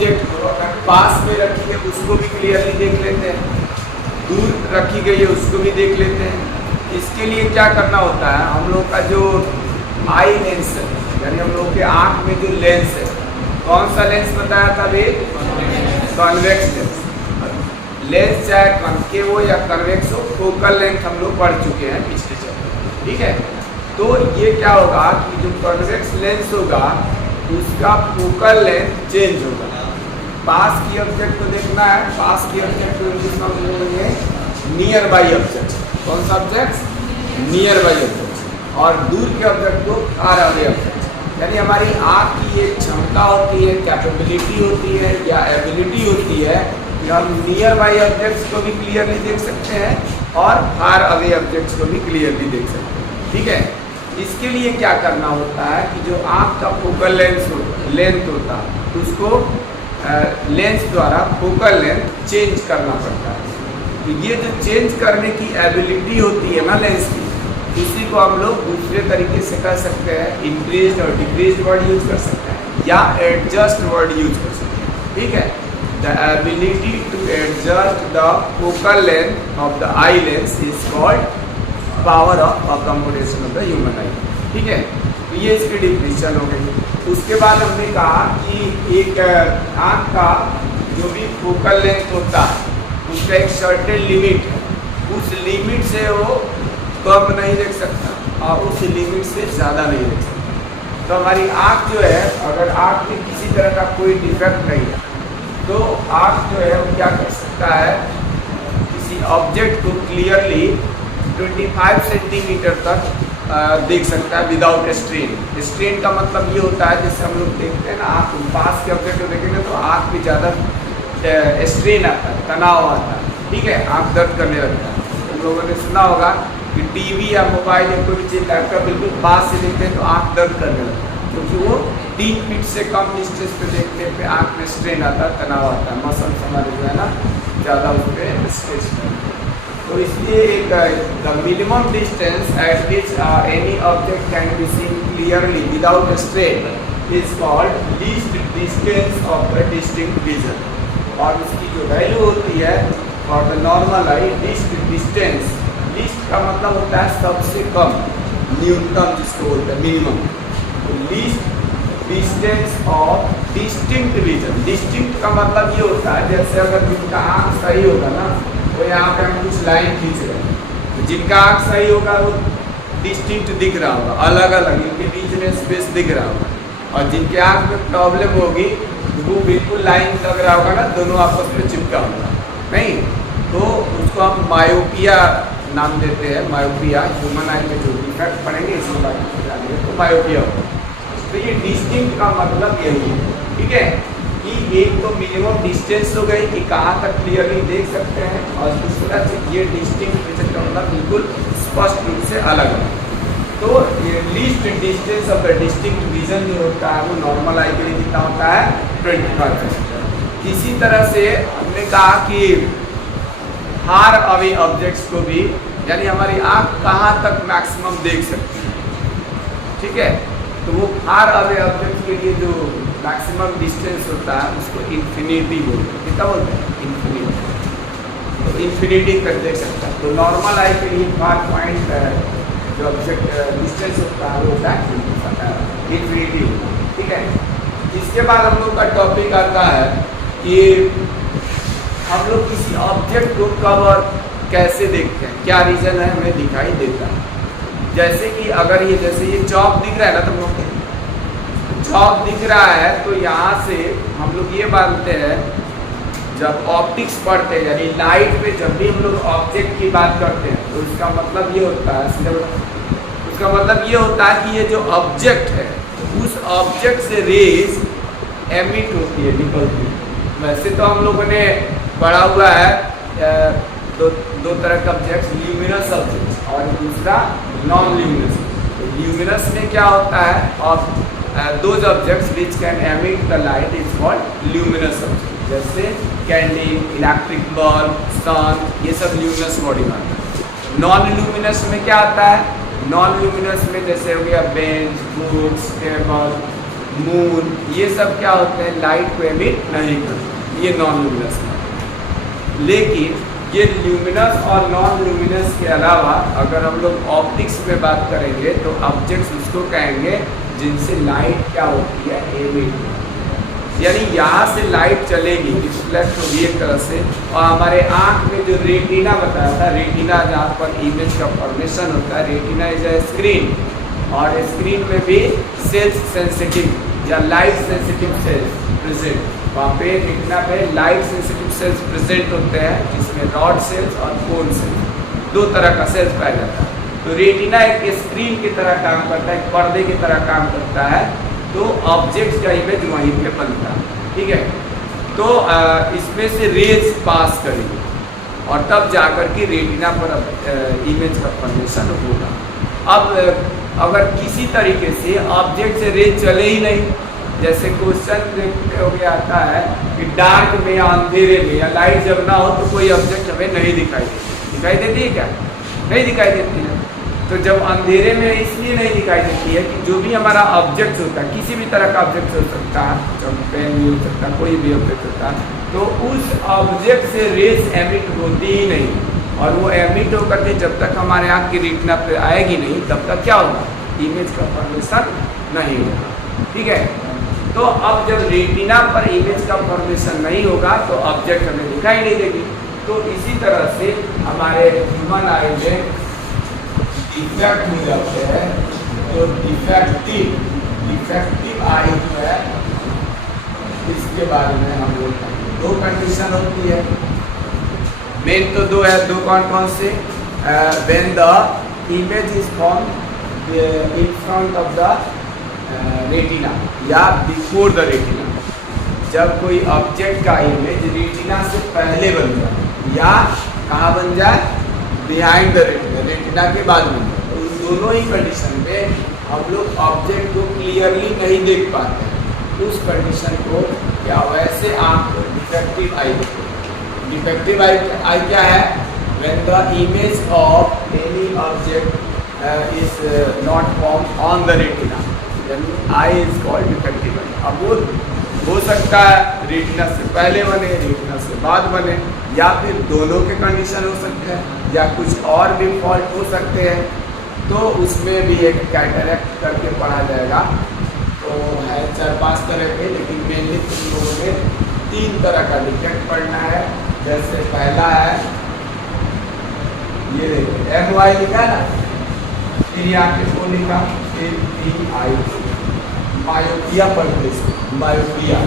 Object को अगर पास में रखी है उसको भी क्लियरली देख लेते हैं, दूर रखी गई है उसको भी देख लेते हैं। इसके लिए क्या करना होता है, हम लोग का जो आई लेंस है यानी हम लोग के आँख में जो लेंस है, कौन सा लेंस बताया था अभी, कॉन्वेक्स लेंस। लेंस चाहे कॉन्केव हो या कन्वेक्स हो, फोकल लेंथ हम लोग पढ़ चुके हैं पिछले चैप्टर, ठीक है। तो ये क्या होगा कि जो कन्वेक्स लेंस होगा उसका फोकल लेंथ चेंज होगा। पास की ऑब्जेक्ट को देखना है, पास की ऑब्जेक्ट को इंग्लिश में बोलेंगे नियर बाई ऑब्जेक्ट। कौन सा ऑब्जेक्ट, नियर बाई ऑब्जेक्ट। और दूर के ऑब्जेक्ट को फार अवे ऑब्जेक्ट। यानी हमारी आँख की एक क्षमता होती है, कैपेबिलिटी होती है या एबिलिटी होती है कि हम नियर बाई ऑब्जेक्ट्स को भी क्लियरली देख सकते हैं और फार अवे ऑब्जेक्ट्स को भी क्लियरली देख सकते हैं, ठीक है। इसके लिए क्या करना होता है कि जो आँख का फोकल लेंथ होता है उसको लेंस द्वारा फोकल लेंथ चेंज करना पड़ता है। तो ये जो चेंज करने की एबिलिटी होती है ना लेंस की, इसी को हम लोग दूसरे तरीके से कर सकते हैं, इंक्रीज और डिक्रीज वर्ड यूज कर सकते हैं या एडजस्ट वर्ड यूज कर सकते हैं, ठीक है। The ability to adjust the focal length of the eye lens is called power of accommodation of the human eye, ठीक है। तो ये इसकी डिफिनेशन हो गई। उसके बाद हमने कहा कि एक आँख का जो भी फोकल लेंथ होता है उसका एक सर्टेन लिमिट है, उस लिमिट से वो कम नहीं देख सकता और उस लिमिट से ज़्यादा नहीं देख सकता। तो हमारी आँख जो है, अगर आँख में किसी तरह का कोई डिफेक्ट नहीं है तो आँख जो है वो क्या कर सकता है, किसी ऑब्जेक्ट को क्लियरली 25 सेंटीमीटर तक देख सकता है विदाउट स्ट्रेन। स्ट्रेन का मतलब ये होता है जैसे हम लोग देखते हैं ना, आँख पास के ऑब्जेक्ट को देखेंगे तो आँख में ज़्यादा स्ट्रेन आता है, तनाव आता है, ठीक है, आँख दर्द करने लगता है। तुम लोगों ने सुना होगा कि टीवी या मोबाइल या कोई भी चीज़ लैपटॉप बिल्कुल पास से देखते हैं तो आँख दर्द करने लगता है, क्योंकि वो 3 फीट से कम डिस्टेंस पे देखने पे आँख में स्ट्रेन आता है, तनाव आता है, मसल्स हमारे जो है ना ज़्यादा उस पर स्ट्रेच करते हैं। तो इसलिए एक the minimum distance eight which any object can be seen clearly without strain is called least distance of the distinct vision. और इसकी जो वैल्यू होती है for the normal I, least distance, least का मतलब होता है सबसे कम, न्यूनतम जिसको बोलते हैं मिनिमम। तो least distance of distinct vision, distinct का मतलब ये होता है जैसे अगर जिनका आँख सही होगा ना तो यहाँ पे हम कुछ लाइन खींच रहे हैं, तो जिनका आँख सही होगा वो डिस्टिंक्ट दिख रहा होगा, अलग अलग इनके बीच में स्पेस दिख रहा होगा। और जिनके आँख में प्रॉब्लम होगी वो बिल्कुल लाइन लग रहा होगा ना, दोनों आपस में चिपका होगा नहीं, तो उसको हम मायोपिया नाम देते हैं। मायोपिया ह्यूमन आई में जो डिफेक्ट पड़ेंगे इसमें बात तो मायोपिया होगा। तो ये डिस्टिंक्ट का मतलब यही है, ठीक है, कि एक तो मिनिमम डिस्टेंस हो गई कि कहाँ तक क्लियरली देख सकते हैं, और दूसरा ये डिस्टिंक्ट विजन का मतलब बिल्कुल स्पष्ट रूप से अलग है। तो ये least distance of the distinct vision जो होता है वो नॉर्मल आई के लिए कितना होता है, 25। इसी तरह से हमने कहा कि फार अवे ऑब्जेक्ट्स को भी, यानी हमारी आँख कहाँ तक मैक्सिमम देख सकती है, ठीक है। तो वो फार अवे ऑब्जेक्ट के लिए जो मैक्सिमम डिस्टेंस होता है उसको इन्फिनिटी बोलते हैं। कितना बोलते हैं, इन्फिनिटी। तो इन्फिनिटी कर देख सकता है। तो नॉर्मल आई के लिए फार पॉइंट जो ऑब्जेक्ट डिस्टेंस होता है वो होता है इन्फिनिटी, ठीक है। इसके बाद हम लोग का टॉपिक आता है कि हम लोग किसी ऑब्जेक्ट को कब और कैसे देखते हैं, क्या रीजन है हमें दिखाई देता है। जैसे कि अगर ये जैसे ये चौक दिख रहा है ना, तो चौक दिख रहा है तो यहाँ से हम लोग ये मानते हैं, जब ऑप्टिक्स पढ़ते हैं यानी लाइट पे जब भी हम लोग ऑब्जेक्ट की बात करते हैं तो उसका मतलब ये होता है, उसका मतलब ये होता है कि ये जो ऑब्जेक्ट है उस ऑब्जेक्ट से रेज एमिट होती है, निकलती है। वैसे तो हम लोगों ने पढ़ा हुआ है दो तरह का ऑब्जेक्ट, ल्यूमिनस ऑब्जेक्ट और दूसरा नॉन ल्यूमिनस। ल्यूमिनस में क्या होता है, और those objects which can emit the light is called luminous object, जैसे कैंडी, इलेक्ट्रिक बल्ब, सन, ये सब ल्यूमिनस बॉडी में आता है। नॉन ल्यूमिनस में क्या आता है, नॉन ल्यूमिनस में जैसे हो गया बेंच, बुक्स, टेबल, मून, ये सब क्या होते हैं, लाइट को एमिट नहीं करते, ये नॉन लुमिनस है। लेकिन ये ल्यूमिनस और नॉन ल्यूमिनस के अलावा अगर हम लोग ऑप्टिक्स में बात करेंगे तो ऑब्जेक्ट्स उसको कहेंगे जिनसे लाइट क्या होती है, एमिट, यानी यहाँ से लाइट चलेगी, रिफ्लेक्ट होगी एक तरह से, और हमारे आँख में जो रेटिना बताया था, रेटिना जहाँ पर इमेज का फॉर्मेशन होता है, रेटिना इज ए स्क्रीन, और स्क्रीन में भी सेल्स सेंसिटिव या लाइट सेंसिटिव सेल्स प्रेजेंट, वहाँ पे रेटिना पे लाइट सेंसिटिव सेल्स प्रेजेंट होते हैं, जिसमें रॉड सेल्स और कोन सेल्स, दो तरह का सेल्स पाया जाता है। तो रेटिना एक स्क्रीन की तरह काम करता है, एक पर्दे की तरह काम करता है, तो ऑब्जेक्ट का इमेज वहीं पे बनता है, ठीक है। तो इसमें से रेज पास करेगी और तब जाकर के रेटिना पर इमेज का फॉर्मेशन होगा। अब अगर किसी तरीके से ऑब्जेक्ट से रेज चले ही नहीं, जैसे क्वेश्चन देखते हुए आता है कि डार्क में या अंधेरे में या लाइट जब ना हो तो कोई ऑब्जेक्ट हमें नहीं दिखाई देती, दिखाई देती है क्या, नहीं दिखाई देती है। तो जब अंधेरे में इसलिए नहीं दिखाई देती है कि जो भी हमारा ऑब्जेक्ट होता है, किसी भी तरह का ऑब्जेक्ट हो सकता है, जब पेन भी हो सकता है, कोई भी ऑब्जेक्ट होता है, तो उस ऑब्जेक्ट से रेज एमिट होती ही नहीं, और वो एमिट होकर के जब तक हमारे आँख की रेटिना पे आएगी नहीं तब तक क्या होगा, इमेज का फॉर्मेशन नहीं होगा, ठीक है। तो अब जब रेटिना पर इमेज का फॉर्मेशन नहीं होगा तो ऑब्जेक्ट हमें दिखाई नहीं देगी। तो इसी तरह से हमारे ह्यूमन आई में डिफेक्ट हो जाते हैं, तो डिफेक्टिव आई जो है इसके बारे में हम लोग दो कंडीशन होती है, मेन तो दो है, दो कौन कौन से, when the image is form in front of the retina या बिफोर द रेटिना, जब कोई ऑब्जेक्ट का इमेज रेटिना से पहले बन जाए या कहाँ बन जाए, बिहाइंड द रेटिना, रेटिना के बाद बन जाए, तो उन दोनों ही कंडीशन पे हम लोग ऑब्जेक्ट को क्लियरली नहीं देख पाते हैं। उस कंडीशन को क्या, वैसे आँख को डिफेक्टिव आई, डिफेक्टिव आई क्या है, when the image of any object is not form on the retina, eye is called defective eye. अब वो हो सकता है रेटिना से पहले बने, रेटिना से बाद बने, या फिर दोनों के कंडीशन हो सकते हैं, या कुछ और भी फॉल्ट हो सकते हैं, तो उसमें भी एक कैटरेक्ट करके पढ़ा जाएगा। तो है 4-5 तरह के, लेकिन मेनली तुम लोगों में 3 तरह का डिफेक्ट पढ़ना है। जैसे पहला है ये देखिए MY लिखा ना, फिर यहाँ पे को लिखा, फिर PI, मायोपिया पढ़ते इसको, मायोपिया।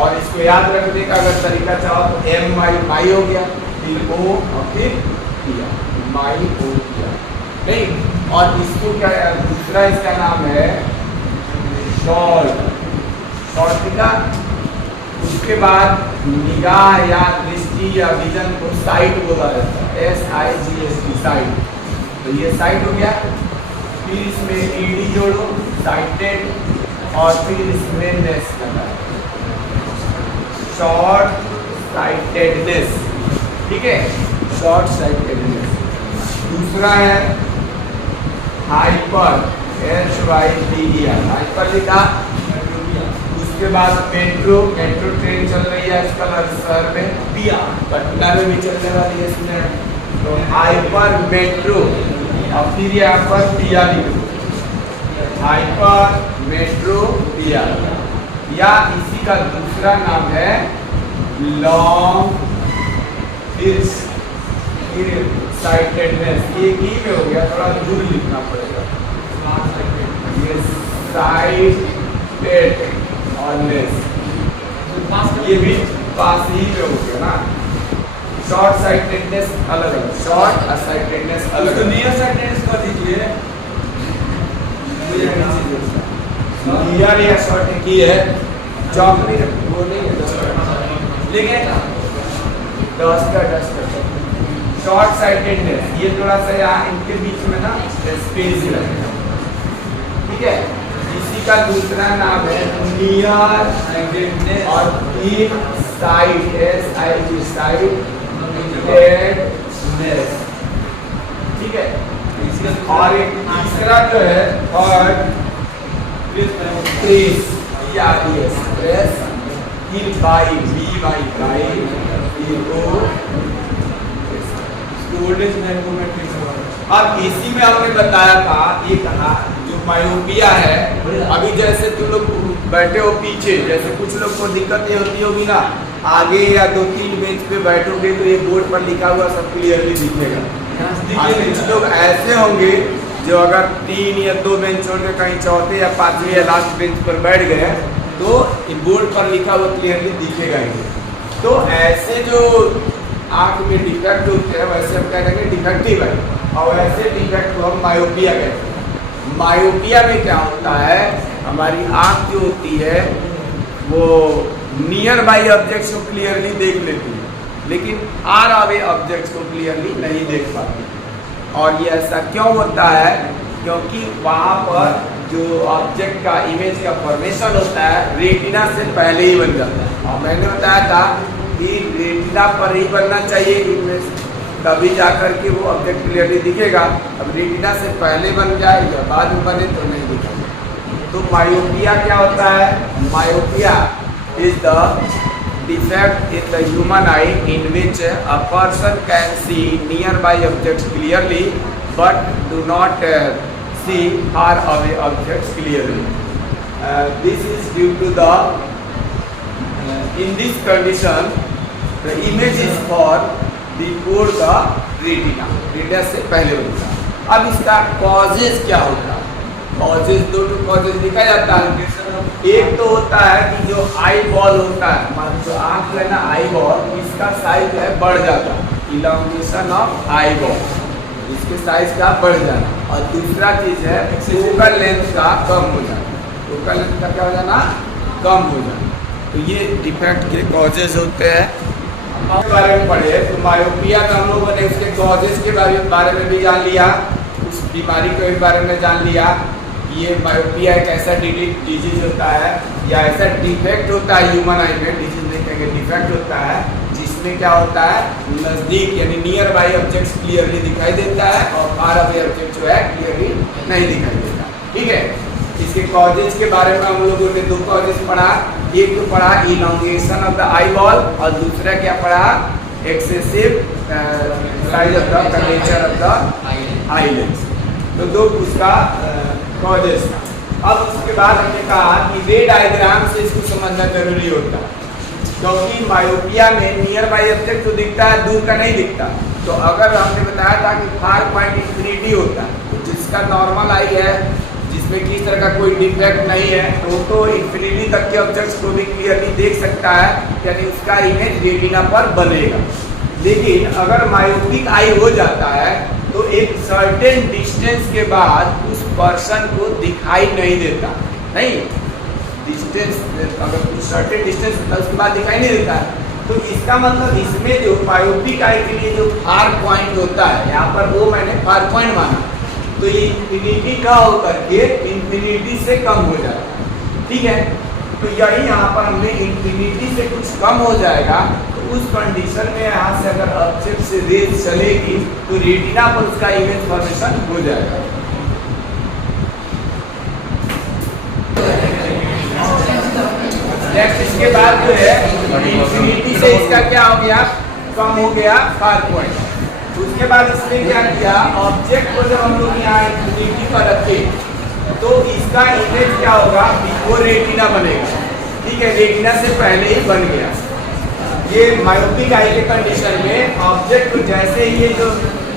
और इसको याद रखने का अगर तरीका चाहो तो MY माई हो गया, फिर O और फिर पिया, माई ओ पिया, नहीं। और इसको क्या है, दूसरा इसका नाम है शॉर्ट, शॉर्ट लिखा। उसके बाद निगाह या दृष्टि या विजन को साइट बोला जाता है, SIGHT, साइट। तो ये साइट हो गया। फिर इसमें ED जोड़ो, साइटेड, और फिर इसमें नेस लगा, शॉर्ट साइटेडनेस, ठीक है, शॉर्ट साइटेडनेस। दूसरा है हाइपर, HYPER, हाइपर लिखा। उसके बाद मेट्रो, मेट्रो ट्रेन चल रही है आजकल हर शहर में, पिया, पटना में भी चलने वाली है इसमें, तो हाइपर मेट्रो। और फिर यहाँ पर पिया लिखो, हाइपर मेट्रो पिया, या इसी का दूसरा नाम है लॉन्ग साइटेडनेस। ये की में हो गया, थोड़ा दूर लिखना पड़ेगा, ये साइटेड और नेस, ये भी पास ही में हो गया ना। शॉर्ट साइटेडनेस अलग अलग, शॉर्ट साइटेडनेस अलग, तो नियर साइटेडनेस कर दीजिए। नियर या शॉर्ट की है, चौक में वो नहीं है, लेकिन डस्टर शॉर्ट साइटेडनेस, ये थोड़ा सा यहाँ इनके बीच में ना स्पेस लगेगा, ठीक है। इसी का दूसरा नाम है नियर साइटेडनेस, और फिर साइड, SID, साइड डेडनेस, ठीक है। और एक तीसरा जो है थर्ड, क्रिस, फिर बाई बी बाई बाई फिर ओ। अब इसी में हमने बताया था, ये कहा जो मायोपिया है, अभी जैसे तुम लोग बैठे हो पीछे, जैसे कुछ लोग को दिक्कत ये होती होगी ना, आगे या 2-3 बेंच पे बैठोगे तो ये बोर्ड पर लिखा हुआ सब क्लियरली दिखेगा। कुछ लोग ऐसे होंगे जो अगर 3 या 2 बेंच छोड़ के कहीं चौथे या 5वें या लास्ट बेंच पर बैठ गए तो बोर्ड पर लिखा हुआ क्लियरली दिखेगा ही। तो ऐसे जो आँख में डिफेक्ट होते हैं वैसे हम कह देंगे डिफेक्टिव है, और वैसे डिफेक्ट को हम मायोपिया कहते हैं। मायोपिया में क्या होता है, हमारी आँख जो होती है वो नियर बाई ऑब्जेक्ट्स को क्लियरली देख लेती है, लेकिन फार अवे ऑब्जेक्ट्स को क्लियरली नहीं देख पाती। और ये ऐसा क्यों होता है, क्योंकि वहाँ पर जो ऑब्जेक्ट का इमेज का फॉर्मेशन होता है रेटिना से पहले ही बन जाता है। और मैंने बताया था कि रेटिना पर ही बनना चाहिए इमेज, तभी जाकर के वो ऑब्जेक्ट क्लियरली दिखेगा। अब रेटिना से पहले बन जाए या बाद में बने तो नहीं दिखेगा। तो मायोपिया क्या होता है, myopia is the defect in the human eye in which a person can see nearby objects clearly but do not see far away objects clearly. This is due to the in this condition the image is formed before the retina, retina से पहले होता है। अब इसका causes क्या होता है, causes दो causes दिखा जाता है। एक तो होता है कि जो आई बॉल होता है, जो आँख है ना आई बॉल, इसका साइज है बढ़ जाता है, इलॉन्गेशन ऑफ आई बॉल, इसके साइज का बढ़ जाना। और दूसरा चीज है फोकल लेंथ का कम हो जाना, फोकल लेंथ का क्या हो जाना, कम हो जाना। तो ये डिफेक्ट के कॉजेज होते हैं। के बारे में पढ़े तो मायोपिया का हम लोगों ने उसके कॉजेज के बारे में भी जान लिया, उस बीमारी के बारे में जान लिया। ये मायोपिया एक ऐसा डिजीज होता है या ऐसा डिफेक्ट होता है ह्यूमन आई में, डिजीज नहीं कहेंगे, डिफेक्ट होता है, जिसमें क्या होता है नज़दीक यानी नियर बाई ऑब्जेक्ट्स क्लियरली दिखाई देता है और फार अवे ऑब्जेक्ट जो है क्लियरली नहीं दिखाई देता। ठीक है, इसके कॉजेज के बारे में हम लोगों ने 2 कॉजेज पढ़ा। एक तो पढ़ा elongation of the eye ball और दूसरा क्या पढ़ा, excessive size of the curvature of the eye lens. तो 2 उसका कॉजेज का। अब उसके बाद हमने कहा कि रे डायग्राम से इसको समझना जरूरी होता है, क्योंकि मायोपिया में नियर बाई ऑब्जेक्ट तो दिखता है, दूर का नहीं दिखता। तो अगर हमने बताया था कि फार पॉइंट इंफिनिटी होता है, तो जिसका नॉर्मल आई है, जिसमें किसी तरह का कोई डिफेक्ट नहीं है, तो इंफिनिटी तक के ऑब्जेक्ट्स को भी क्लियरली देख सकता है, यानी उसका इमेज रेटिना पर बनेगा। लेकिन अगर मायोपिक आई हो जाता है तो एक सर्टेन डिस्टेंस के बाद उस पर्सन को दिखाई नहीं देता, नहीं डिस्टेंस अगर कुछ सर्टेन डिस्टेंस होता है उसके बाद दिखाई नहीं देता है। तो इसका मतलब इसमें जो मायोपिक आई के लिए जो फार पॉइंट होता है, यहाँ पर वो मैंने फार पॉइंट माना, तो ये इंफिनिटी का होकर के इंफिनिटी से कम हो जाएगा। ठीक है, तो यही यहाँ पर हमने इंफिनिटी से कुछ कम हो जाएगा, उस कंडीशन में यहाँ से अगर ऑब्जेक्ट से रेज चलेगी तो रेटिना पर उसका इमेज फॉर्मेशन हो जाएगा। नेक्स्ट इसके बाद जो है इंफिनिटी से इसका क्या हो गया, कम हो गया फार पॉइंट। उसके बाद इसने क्या किया, ऑब्जेक्ट को जब हम लोग यहाँ इंफिनिटी पर रखे तो इसका इमेज क्या होगा, बिफोर रेटिना बनेगा। ठीक है, रेटिना से पहले ही बन गया। ये मायोपिक आई के कंडीशन में ऑब्जेक्ट को जैसे ही ये जो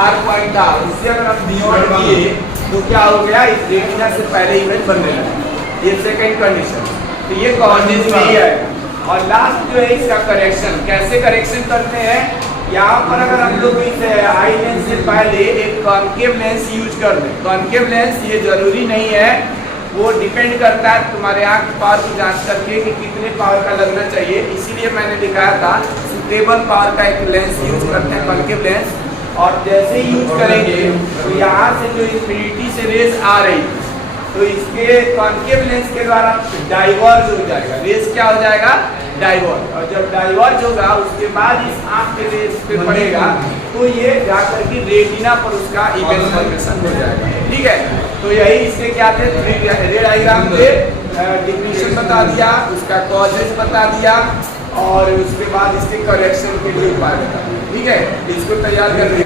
आर पॉइंट था उससे अगर हम बियॉन्ड किए तो क्या हो गया, इस रेटिना से पहले इमेज बनने लगा। ये सेकंड कंडीशन, तो ये कॉजेज में ही है। और लास्ट जो है इसका करेक्शन, कैसे करेक्शन करते हैं, यहाँ पर अगर हम लोग इस आई लेंस से पहले एक कॉन्केव लेंस यूज कर दें। कॉन्केव लेंस ये जरूरी नहीं है, वो डिपेंड करता है तुम्हारे आँख पावर की जांच करके कि कितने पावर का लगना चाहिए। इसीलिए मैंने दिखाया था सुटेबल पावर का एक लेंस यूज करते हैं, कॉन्केव लेंस। और जैसे ही यूज करेंगे तो यहाँ से जो इंफिनिटी से रेज आ रही तो इसके कॉन्केव लेंस के द्वारा डाइवर्ज हो जाएगा, रेज क्या हो जाएगा, डाइवर्ज। और जब डाइवर्ज होगा उसके बाद इस आँख के रेज पे पड़ेगा तो ये जाकर के रेटिना पर उसका इमेज फॉर्मेशन हो जाएगा। ठीक है, तो यही इसके क्या थे, रे डायग्राम थे। डिफिनेशन बता दिया, उसका कॉजेज बता दिया और उसके बाद इसके करेक्शन के लिए उपाय बता दिया। ठीक है, इसको तैयार कर